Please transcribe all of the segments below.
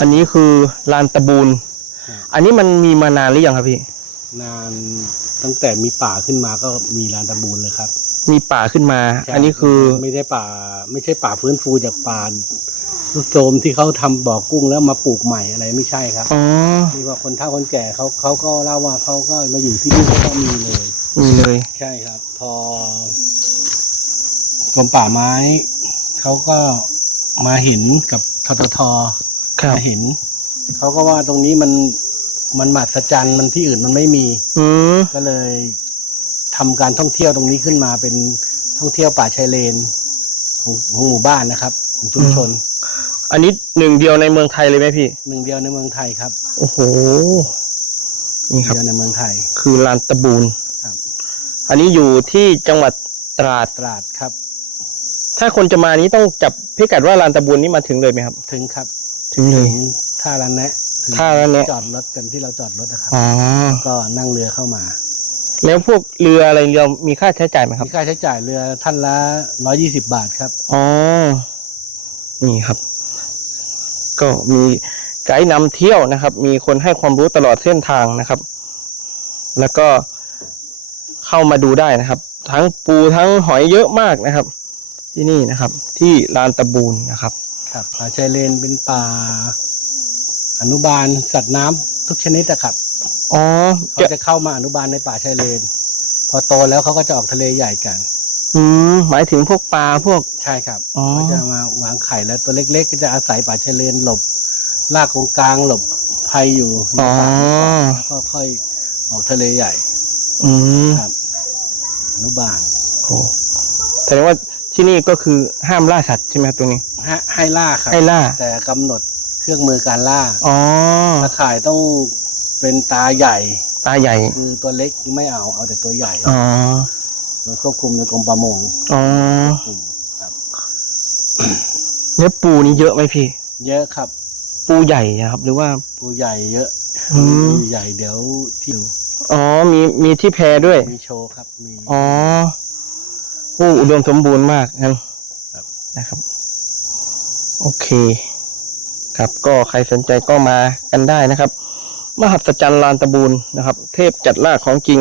อันนี้คือลานตะบูนครับอันนี้มันมีมานานหรือยังครับพี่ นานตั้งแต่มีป่าขึ้นมาก็มีลานตะบูนเลยครับ มีป่าขึ้นมาใช่อันนี้คือไม่ได้ป่า ไม่ใช่ป่าฟื้นฟูจากป่าลุกโทรมที่เขาทำบ่อกุ้งแล้วมาปลูกใหม่อะไรไม่ใช่ครับอ๋อนี่ว่าคนเฒ่าคนแก่เขาเขาก็เล่าว่าเขาก็มาอยู่ที่นี่เขาก็มีเลยมีเลย ใช่ครับ พอกรมป่าไม้เขาก็มาเห็นกับททท ครับ มาเห็น เขาก็ว่าตรงนี้มันมันมหัศจรรย์มันที่อื่นมันไม่มี อืมก็เลยทำการท่องเที่ยวตรงนี้ขึ้นมาเป็นท่องเที่ยวป่าชายเลน ของของหมู่บ้านนะครับ ของชุมชนอันนี้หนึ่งเดียวในเมืองไทยเลยไหมพี่ หนึ่งเดียวในเมืองไทยครับโอ้โห นี่ครับ เดียวในเมืองไทย คือลานตะบูนครับ อันนี้อยู่ที่จังหวัดตราด ตราดครับ ถ้าคนจะมานี้ต้องจับพิกัดว่าลานตะบูนนี้มาถึงเลยไหมครับ ถึงครับ ถึงเลถึยงท่าละแนะถึงท่าละแนะ จอดรถกันที่เราจอดรถนะครับ อ๋อ ก็นั่งเรือเข้ามา แล้วพวกเรืออะไรเรามีค่าใช้จ่ายไหมครับ มีค่าใช้จ่ายเรือท่านละร้อยี่สิบบาทครับ อ๋อ นี่ครับ ก็มีไกด์นำเที่ยวนะครับ มีคนให้ความรู้ตลอดเส้นทางนะครับ แล้วก็เข้ามาดูได้นะครับ ทั้งปูทั้งหอยเยอะมากนะครับ ที่นี่นะครับ ที่ลานตะบูนนะครับ ครับป่าชายเลนเป็นป่า อนุบาลสัตว์น้ำทุกชนิดอะครับอ๋อเขาจะจะเข้ามาอนุบาลในป่าชายเลน พอโตแล้วเขาก็จะออกทะเลใหญ่กัน อืมหมายถึงพวกปลาพวก ใช่ครับอ๋อ เขาจะมาวางไข่แล้วตัวเล็กๆ ก็จะอาศัยป่าชายเลนหลบลากตรงกลางหลบภัยอยู่ในอ๋อ ป่าแล้วก็ค่อยออกทะเลใหญ่อืมครับ อนุบาล โอ้แสดงว่าที่นี่ก็คือห้ามล่าสัตว์ใช่ไหมครับตรงนี้ ให้ให้ล่าครับให้ล่า แต่กำหนดเครื่องมือการล่าอ๋อ ตะข่ายต้องเป็นตาใหญ่ ตาใหญ่ คือตัวเล็กไม่เอาเอาแต่ตัวใหญ่อ๋อโดยควบคุมโดยกรมประมงอ๋อ อืมครับแล้วปูนี่เยอะไหมพี่ เยอะครับปูใหญ่นะครับ หรือว่า ปูใหญ่เยอะอืม ปูใหญ่เดี๋ยวที่ดูอ๋อ มีมีที่แพด้วย มีโชว์ครับมี อ๋อโอ้อุดมสมบูรณ์มากงั้นครับ นะครับ โอเค ครับก็ใครสนใจก็มากันได้นะครับ มหัศจรรย์ลานตะบูนนะครับ เทพจัดลากของจริง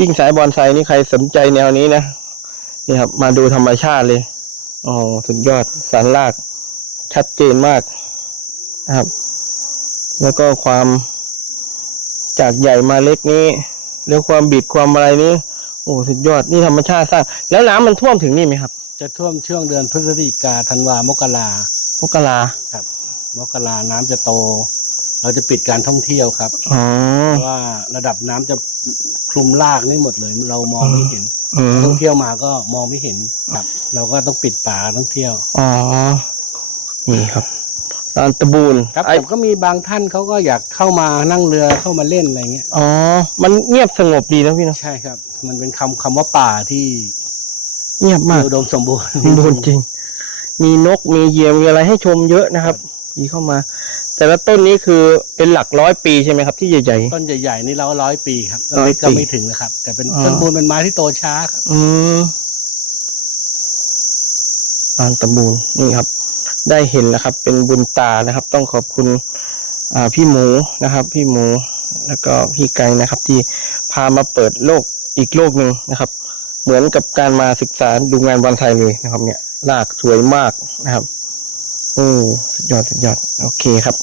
ยิ่งสายบอลไซนี่ใครสนใจแนวนี้นะนี่ครับ มาดูธรรมชาติเลยอ๋อสุดยอดสารลาก ชัดเจนมากนะครับ แล้วก็ความจากใหญ่มาเล็กนี้แล้วความบิดความอะไรนี้โอ้สุดยอดนี่ธรรมชาติสร้าง แล้วน้ำมันท่วมถึงนี่ไหมครับ จะท่วมช่วงเดือนพฤศจิกาธันวามกรา มกราครับมกราน้ำจะโต เราจะปิดการท่องเที่ยวครับ อ๋อ เพราะว่าระดับน้ำจะคลุมลากนี่หมดเลย เรามองไม่เห็นอืมท่องเที่ยวมาก็มองไม่เห็นครับ เราก็ต้องปิดป่าท่องเที่ยว อ๋อ นี่ครับลานตะบูนครับไอ้แต่ก็มีบางท่านเขาก็อยากเข้ามานั่งเรือเข้ามาเล่นอะไรเงี้ย อ๋อ มันเงียบสงบดีนะพี่เนอะใช่ครับ มันเป็นคำคำว่าป่าที่เงียบมากอุดมสมบูรณ์ สมบูรณ์จริง มีนกมีเหยี่ยวมีอะไรให้ชมเยอะนะครับยีเข้ามา แต่ละต้นนี้คือเป็นหลักร้อยปีใช่ไหมครับ ที่ใหญ่ ต้นใหญ่ๆนี่เราร้อยปีครับต้นร้อยเล็กก็ปีไม่ถึงนะครับ แต่เป็นอ๋อ ต้นบูนเป็นไม้ที่โตช้าครับๆอืมลานตะบูนนี่ครับ ได้เห็นแล้วครับ เป็นบุญตานะครับ ต้องขอบคุณ อ่าพี่หมูนะครับ พี่หมู แล้วก็พี่ไก่นะครับ ที่พามาเปิดโลกอีกโลกหนึ่งนะครับ เหมือนกับการมาศึกษาดูงานบอนไซเลยนะครับ เนี่ยลากสวยมากนะครับโอ้สุดยอดสุดยอด โอเคครับ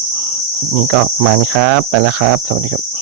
คลิปนี้ก็มานี้ครับ ไปแล้วครับ สวัสดีครับ